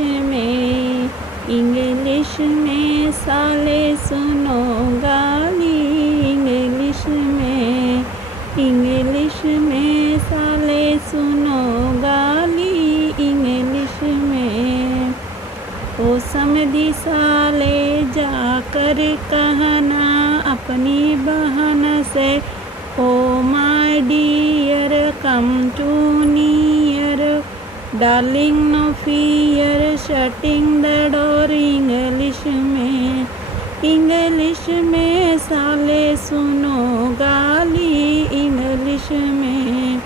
में, इंग्लिश में साले सुनो गाली, इंग्लिश में, इंग्लिश में साले सुनो गाली, इंग्लिश में। ओ समधी साले जाकर कहना अपनी बहन से, oh my dear come to near, darling no fear shutting the door, English में, इंग्लिश में साले सुनो गाली, इंग्लिश में,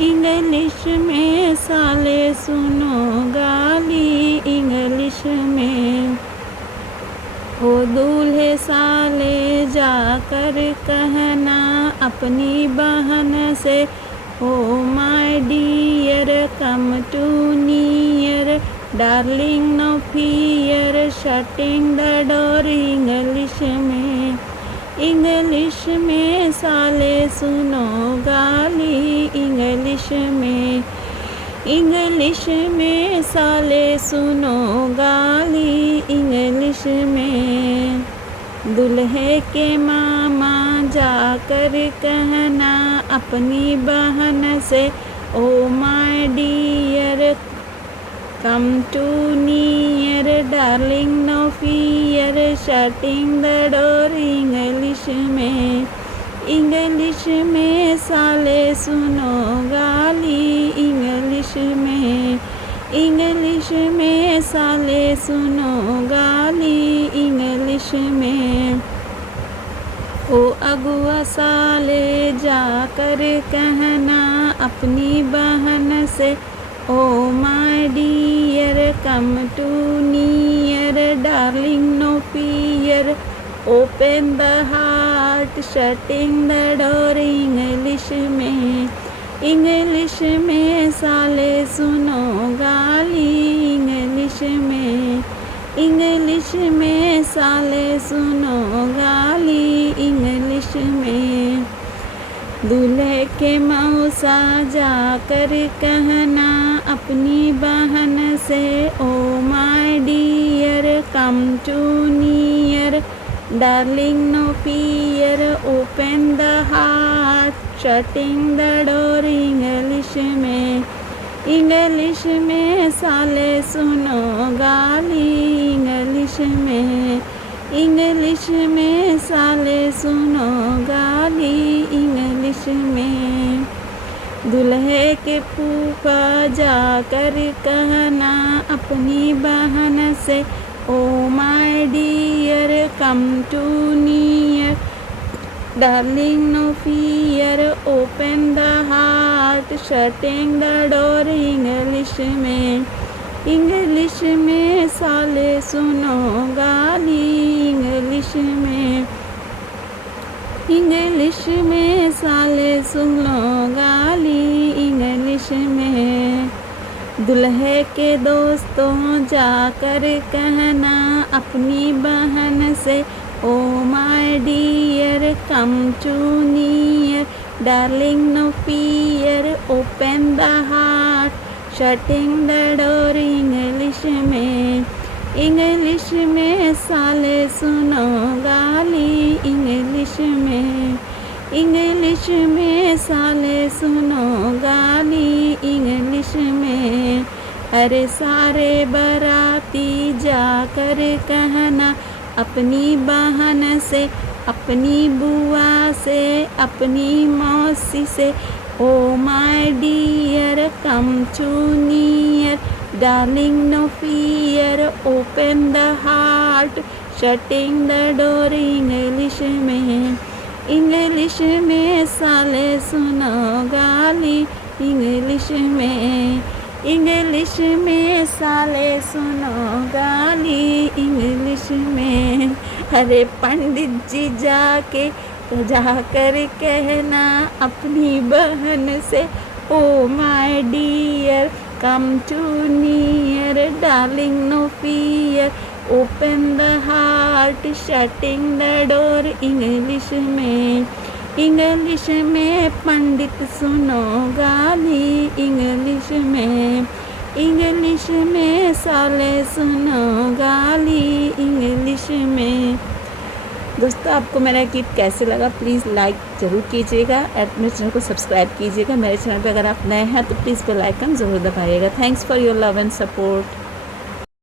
इंग्लिश में साले सुनो गाली, इंग्लिश में। ओ दूल्हे साले जाकर कहना अपनी बहन से, oh my dear come to near, darling no fear shutting the door, English में, इंग्लिश में साले सुनो गाली, इंग्लिश में, इंग्लिश में साले सुनो गाली, इंग्लिश में। दूल्हे के मामा जाकर कहना अपनी बहन से, oh my dear come to near, darling no fear shutting the door, English में, इंग्लिश में साले सुनो गाली, इंग्लिश में, इंग्लिश में साले सुनो गाली, इंग्लिश में। ओ अगुआ साले जाकर कहना अपनी बहन से, oh my dear come to near, darling no fear open the heart shutting the door, English में, इंग्लिश में साले सुनो गाली, इंग्लिश में, इंग्लिश में साले सुनो गाली, इंग्लिश में। दूल्हे के मौसा जाकर कहना अपनी बहन से, oh my dear come to near, darling no fear open the heart shutting the door, English में, इंग्लिश में साले सुनो गाली, इंग्लिश में, इंग्लिश में साले सुनो गाली, इंग्लिश में। दूल्हे के फूफा जाकर कहना अपनी बहन से, oh my dear come to near, darling no fear open the heart shutting the door, English में, इंग्लिश में साले सुनो गाली, इंग्लिश में, इंग्लिश में साले सुनो गाली, इंग्लिश में। दूल्हे के दोस्तों जाकर कहना अपनी बहन से, oh my dear come to near, darling no fear open the heart shutting the door, English में, इंग्लिश में साले सुनो गाली, इंग्लिश में, इंग्लिश में साले सुनो गाली, इंग्लिश में। अरे सारे बाराती जाकर कहना अपनी बहन से, अपनी बुआ से, अपनी मौसी से, oh my dear come to near, darling no fear open the heart shutting the door, English में, इंग्लिश में साले सुनो गाली, इंग्लिश में, इंग्लिश में साले सुनो गाली, इंग्लिश में। अरे पंडित जी जाकर कहना अपनी बहन से, oh my dear come to near, darling no fear open the heart shutting the door, English में, इंग्लिश में पंडित सुनो गाली, इंग्लिश में, इंग्लिश में साले सुनो गाली इंग्लिश में। दोस्तों आपको मेरा गीत कैसे लगा प्लीज़ लाइक ज़रूर कीजिएगा और मेरे चैनल को सब्सक्राइब कीजिएगा। मेरे चैनल पे अगर आप नए हैं तो प्लीज़ बेल आइकन ज़रूर दबाइएगा। Thanks for your love and support.